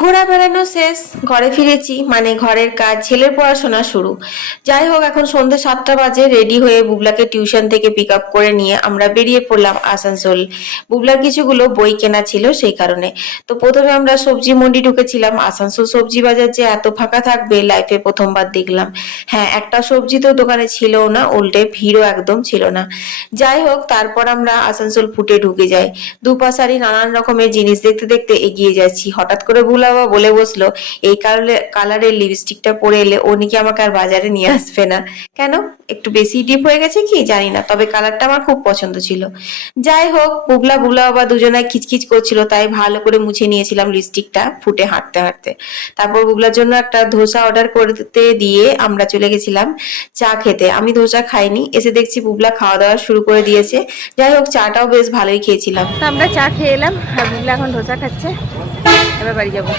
ঘোরা বেড়ানো শেষ, ঘরে ফিরেছি, মানে ঘরের কাজ, ছেলের পড়াশোনা শুরু। যাই হোক, এখন সন্ধ্যে 7টা বাজে। রেডি হয়ে বুবলাকে টিউশন থেকে পিক আপ করে নিয়ে আমরা বেরিয়ে পড়লাম আসানসোল। বুবলার কিছুগুলো বই কেনা ছিল, সেই কারণে। তো প্রথমে আমরা সবজি মন্ডি ঢুকেছিলাম। আসানসোল সবজি বাজার যে এত ফাঁকা থাকবে লাইফে প্রথমবার দেখলাম। হ্যাঁ, একটা সবজি তো দোকানে ছিল না, উল্টে ভিড়ও একদম ছিল না। যাই হোক, তারপর আমরা আসানসোল ফুটে ঢুকে যাই। দুপাশারি নানান রকমের জিনিস দেখতে দেখতে এগিয়ে যাচ্ছি। হঠাৎ করে বুলাবা বলে বসলো, এই কালারের লিপস্টিকটা পরে এলে ও নাকি আমাকে আর বাজারে নিয়ে আসবে না। কেন? একটু বেশি ডিপ হয়ে গেছে কি জানি না, তবে কালারটা আমার খুব পছন্দ ছিল। যাই হোক, বুবলা বাবা দুজনায় খিচখিচ করছিল, তাই ভালো করে মুছে নিয়েছিলাম লিপস্টিকটা ফুটে হাঁটতে হাঁটতে। তারপর বুবলার জন্য একটা ধোসা অর্ডার করতে দিয়ে আমরা চলে গেছিলাম চা খেতে। আমি ধোসা খাইনি, এসে দেখছি বুবলা খাওয়া দাওয়া শুরু করে দিয়েছে। যাই হোক, চাটাও বেশ ভালোই খেয়েছিলাম। তো আমরা চা খেয়ে এলাম আর বুবলা এখন ধোসা খাচ্ছে। এবার বাড়ি যাবো।